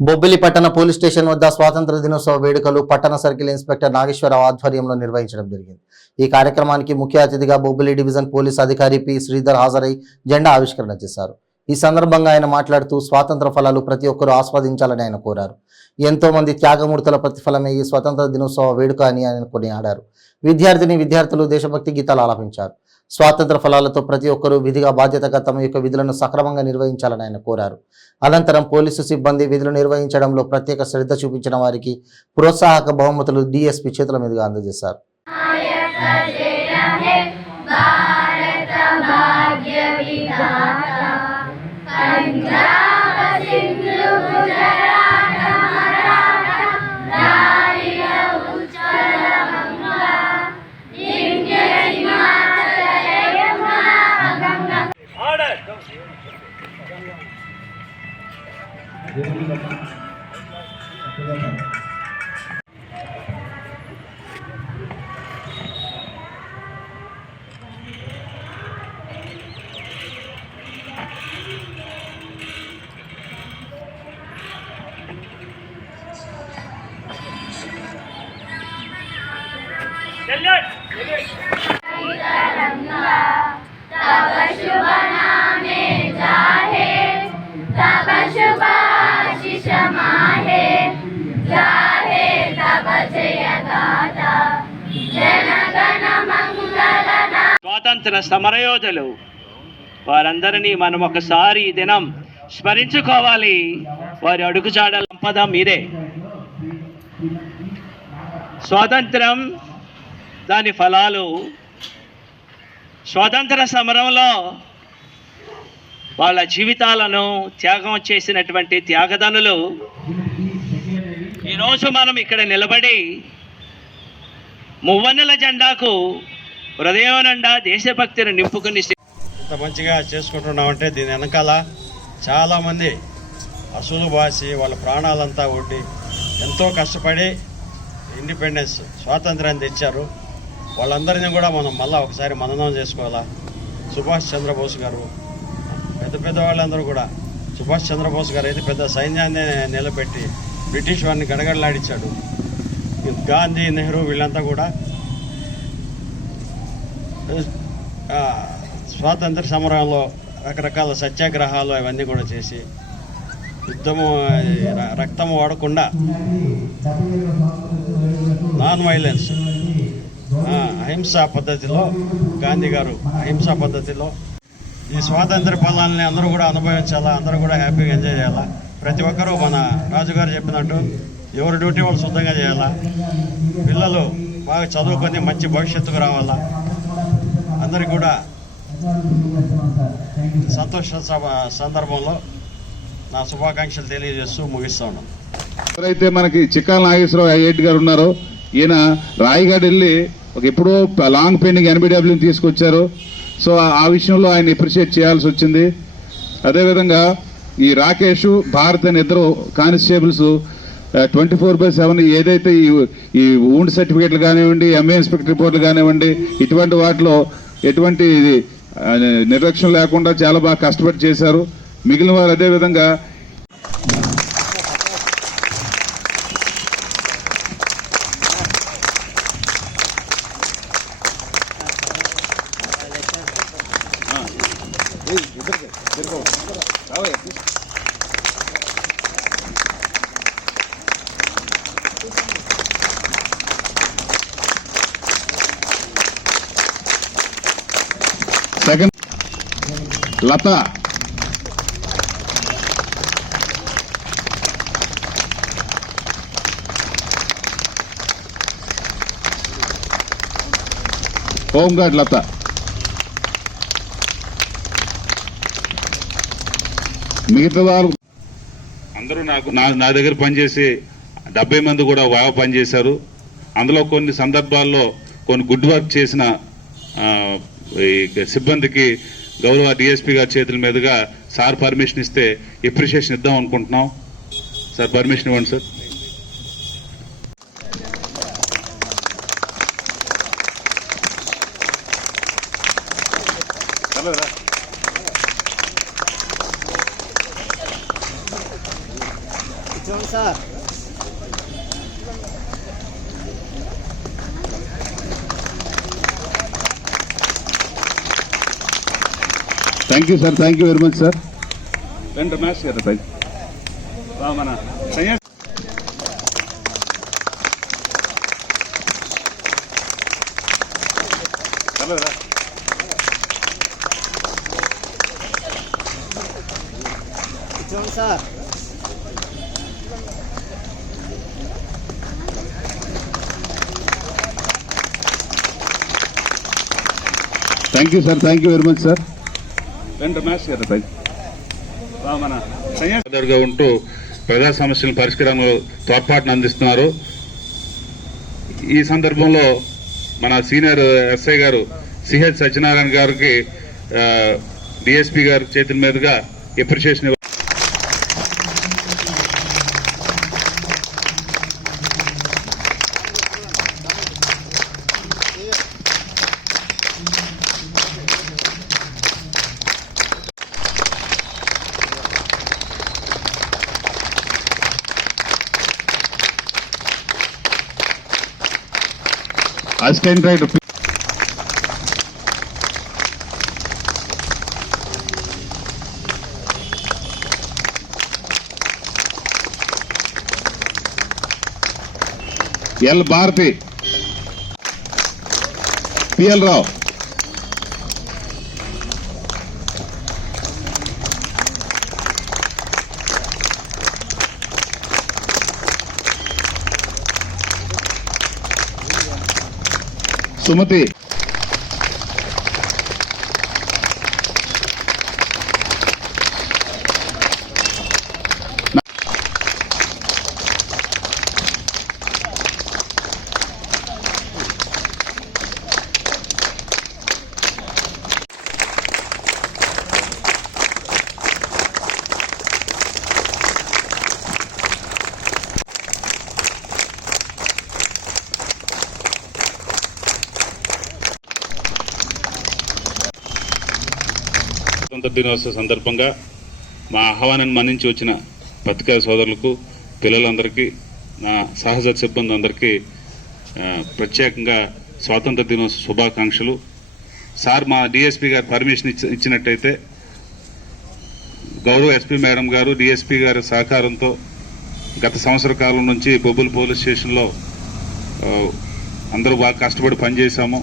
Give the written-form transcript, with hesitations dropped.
బొబ్బిలి పట్టణ police station వద్ద స్వాతంత్ర దినోత్సవ వేడుకలు పట్టణ సర్కిల్ ఇన్స్పెక్టర్ నాగేశ్వరరావు ఆధ్వర్యంలో నిర్వహించడం జరిగింది. ఈ కార్యక్రమానికి ముఖ్య అతిథిగా బొబ్బిలి డివిజన్ పోలీస్ అధికారి పి శ్రీధర్ హాజరై జెండా ఆవిష్కరణ చేశారు. ఈ సందర్భంగా ఆయన మాట్లాడుతూ స్వాతంత్ర ఫలాలు ప్రతి ఒక్కరూ ఆస్వాదించాలని ఆయన కోరారు. ఎంతో మంది త్యాగమూర్తుల ప్రతిఫలమే ఈ స్వాతంత్ర దినోత్సవ వేడుక అని ఆయన కొనియాడారు. విద్యార్థులు దేశభక్తి గీతాలు ఆలపించారు. స్వాతంత్ర ఫలాలతో ప్రతి ఒక్కరూ విధిగా బాధ్యతగా తమ యొక్క విధులను సక్రమంగా నిర్వహించాలని ఆయన కోరారు. అనంతరం పోలీసు సిబ్బంది విధులు నిర్వహించడంలో ప్రత్యేక శ్రద్ధ చూపించిన వారికి ప్రోత్సాహక బహుమతులు డీఎస్పీ చేతుల మీదుగా అందజేశారు. స్వాతంత్ర సమరయోధులు వారందరినీ మనం ఒకసారి ఈ దినం స్మరించుకోవాలి. వారి అడుగుజాడల సంపద మీరే. స్వాతంత్రం దాని ఫలాలు స్వాతంత్ర సమరంలో వాళ్ళ జీవితాలను త్యాగం చేసినటువంటి త్యాగదనులు ఈరోజు మనం ఇక్కడ నిలబడి మువ్వన్నెల జెండాకు హృదయం నిండా దేశభక్తిని నింపుకుని ఇంత మంచిగా చేసుకుంటున్నామంటే దీని వెనకాల చాలామంది అసూలు బాసి వాళ్ళ ప్రాణాలంతా ఒడ్డి ఎంతో కష్టపడి ఇండిపెండెన్స్ స్వాతంత్రాన్ని తెచ్చారు. వాళ్ళందరినీ కూడా మనం మళ్ళీ ఒకసారి మననం చేసుకోవాలా. సుభాష్ చంద్రబోస్ గారు పెద్ద వాళ్ళందరూ కూడా, సుభాష్ చంద్రబోస్ గారు అయితే పెద్ద సైన్యాన్ని నిలబెట్టి బ్రిటిష్ వారిని గడగడలాడించాడు. గాంధీ, నెహ్రూ వీళ్ళంతా కూడా స్వాతంత్ర సమరంలో రకరకాల సత్యాగ్రహాలు అవన్నీ కూడా చేసి యుద్ధము రక్తము వాడకుండా నాన్ వైలెన్స్ అహింసా పద్ధతిలో గాంధీ గారు అహింసా పద్ధతిలో ఈ స్వాతంత్ర ఫలాలని అందరూ కూడా అనుభవించాలా, అందరూ కూడా హ్యాపీగా ఎంజాయ్ చేయాలా. ప్రతి ఒక్కరూ మన రాజుగారు చెప్పినట్టు ఎవరి డ్యూటీ వాళ్ళు శుద్ధంగా చేయాలా. పిల్లలు బాగా చదువుకొని మంచి భవిష్యత్తుకు రావాలా. అందరికీ కూడా సంతోష సందర్భంలో నా శుభాకాంక్షలు తెలియజేస్తూ ముగిస్తా ఉన్నాను. ఎవరైతే మనకి చిక్కాల నాగేశ్వరరావు ఐఐటి గారు ఉన్నారో ఈయన రాయగఢ్ వెళ్ళి ఎప్పుడో లాంగ్ పెండింగ్ ఎన్బిడబ్ల్యూని తీసుకొచ్చారు. సో ఆ విషయంలో ఆయన అప్రిషియేట్ చేయాల్సి వచ్చింది. అదేవిధంగా ఈ రాకేష్, భారత్ అని ఇద్దరు కానిస్టేబుల్స్ 24/7 ఏదైతే ఈ ఊండ్ సర్టిఫికేట్లు కానివ్వండి, ఎంఏ ఇన్స్పెక్టర్ రిపోర్ట్లు కానివ్వండి, ఇటువంటి వాటిలో ఎటువంటి నిర్లక్ష్యం లేకుండా చాలా బాగా కష్టపడి చేశారు. మిగిలిన వారు అదేవిధంగా సెకండ్ లత, హోంగార్డ్ లత, మిగతా వారు అందరూ నా దగ్గర పనిచేసి 70 మంది కూడా బాగా పనిచేశారు. అందులో కొన్ని సందర్భాల్లో కొన్ని గుడ్ వర్క్ చేసిన సిబ్బందికి గౌరవ డిఎస్పీ గారి చేతుల మీదుగా సార్ పర్మిషన్ ఇస్తే అప్రిషియేషన్ ఇద్దాం అనుకుంటున్నాం. సార్ పర్మిషన్ ఇవ్వండి sir. Thank you sir, thank you very much sir. రెండు మ్యాచ్ కదా మన thank you sir, thank you very much sir. రెండు మ్యాచ్ కదా మన గా ఉంటూ ప్రజా సమస్యల పరిష్కారంలో తోడ్పాటును అందిస్తున్నారు. ఈ సందర్భంలో మన సీనియర్ ఎస్ఐ గారు సిహెచ్ సత్యనారాయణ గారికి డిఎస్పీ గారి చేతుల మీదుగా appreciation assistant director L Bharathi, PL Rao, Sumathi, స్వాతంత్ర దినోత్సవ సందర్భంగా మా ఆహ్వానాన్ని మన్నించి వచ్చిన పత్రికా సోదరులకు, పిల్లలందరికీ, నా సహజ సిబ్బంది అందరికీ ప్రత్యేకంగా స్వాతంత్ర దినోత్సవ శుభాకాంక్షలు. సార్ మా డిఎస్పీ గారు పర్మిషన్ ఇచ్చినట్టయితే గౌరవ ఎస్పీ మేడం గారు, డిఎస్పీ గారి సహకారంతో గత సంవత్సర కాలం నుంచి బొబ్బుల్ పోలీస్ స్టేషన్లో అందరూ బాగా కష్టపడి పనిచేశాము.